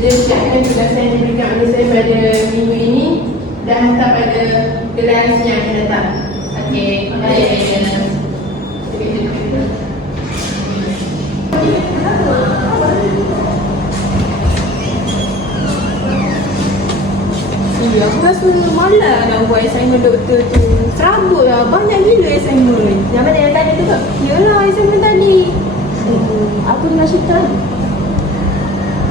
Bila siapkan tugasan yang diberikan oleh saya pada minggu ini dan hantar pada kelas yang akan datang. Okey, baik. Ya, aku rasa malas nak buat assignment doktor tu. Serabut lah, banyak gila assignment. Yang mana yang tadi tu ke? Yalah, assignment tadi. Aku dengan Syitra ni.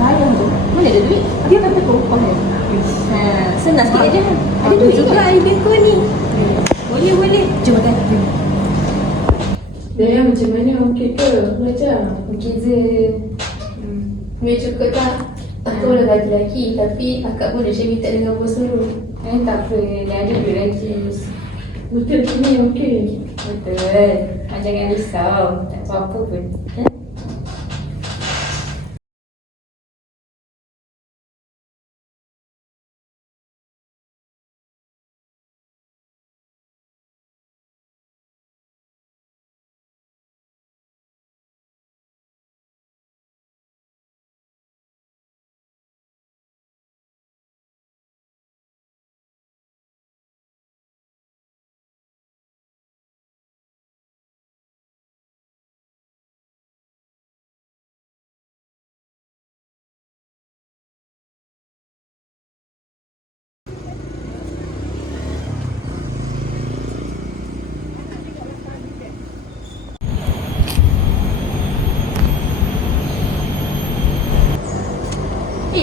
Bayang tu. Mana ada duit? Dia kata kau faham. Senang sikit aja. Ada duit juga idea kau ni. Boleh. Jom makan. Daya macam mana? Okey ke? Belajar? Okey je. Duit cukup tak? Aku dah lelaki tapi akak boleh je minta dengan bos dulu. Tak apa, dah ada duit lagi. Betul ke ni? Okey. Betul. Jangan risau. Tak apa-apa pun.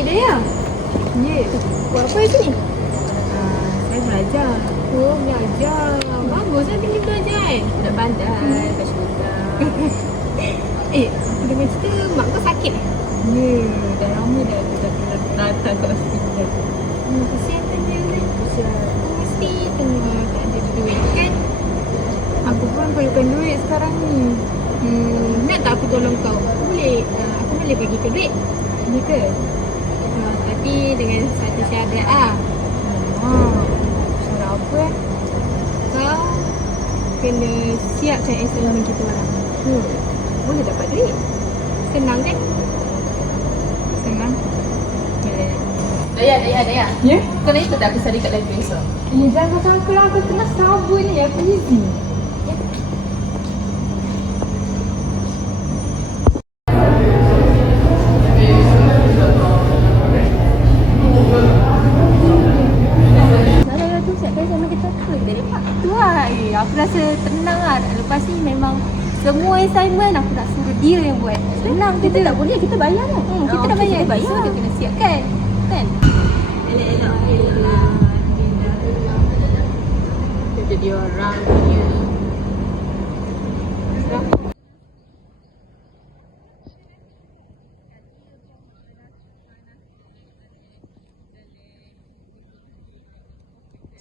Daya. Ya. Buat apa di sini? Saya belajar. Oh, belajar. Bagus lah tinggi belajar kan? Budak pandai, baca hutang. Aku dengar cerita mak kau sakit eh? Ya, dah lama dah datang kat hospital. Kesian kan dia ni. Kesian. Kau mesti tengah tak ada duit kan? Aku pun perlukan duit sekarang ni. Nak tak aku tolong kau? Aku boleh bagi kau duit. Ni ke? Tapi dengan satu syarat lah. Syarat apa eh? Kau kena siapkan assignment kita orang. Boleh dapat duit? Senang kan? Senang. Daya. Ya? Kau nak ikut tak aku study kat library esok? Jangan macam aku lah. Aku tengah sabun ni. Aku busy. Aku rasa tenang lah. Lepas ni memang semua assignment aku nak suruh dia yang buat. Senang Kita tak boleh. Kita bayar kan? kita dah bayar. So dia kena siapkan. Kan? Elok. Dia jadi orang punya.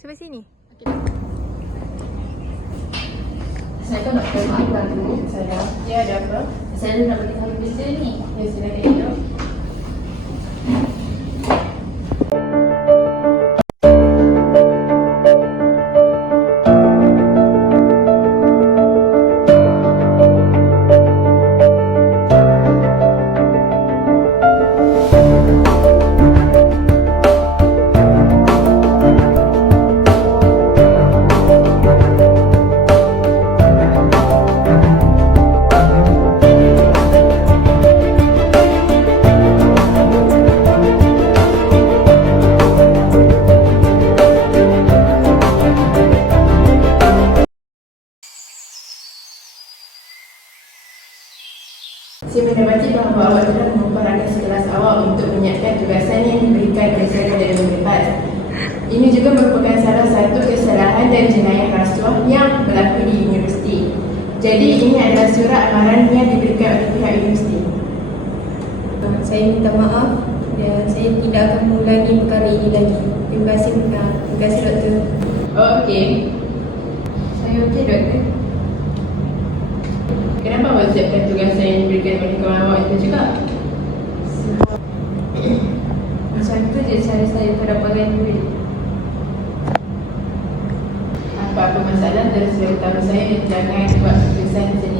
Sampai sini. Saya kan nak makan dulu. Saya. Ya, ada apa? Saya nak bagi tahu kerja ni. Ya, silakan elok. Saya mendapati bahawa awak telah memperhatikan sekelas awak untuk menyiapkan tugasan yang diberikan oleh saya pada minggu depan. Ini juga merupakan salah satu kesalahan dan jenayah rasuah yang berlaku di universiti. Jadi ini adalah surat amaran yang diberikan oleh pihak universiti. Saya minta maaf dan saya tidak akan mengulangi perkara ini lagi. Terima kasih doktor. Oh, okey. Saya okey doktor. Kenapa awak siapkan tugasan yang diberikan oleh kawan awak itu juga? Macam tu je cara saya mendapatkan duit. Apa-apa masalah terus beritahu saya, jangan buat keputusan sendiri.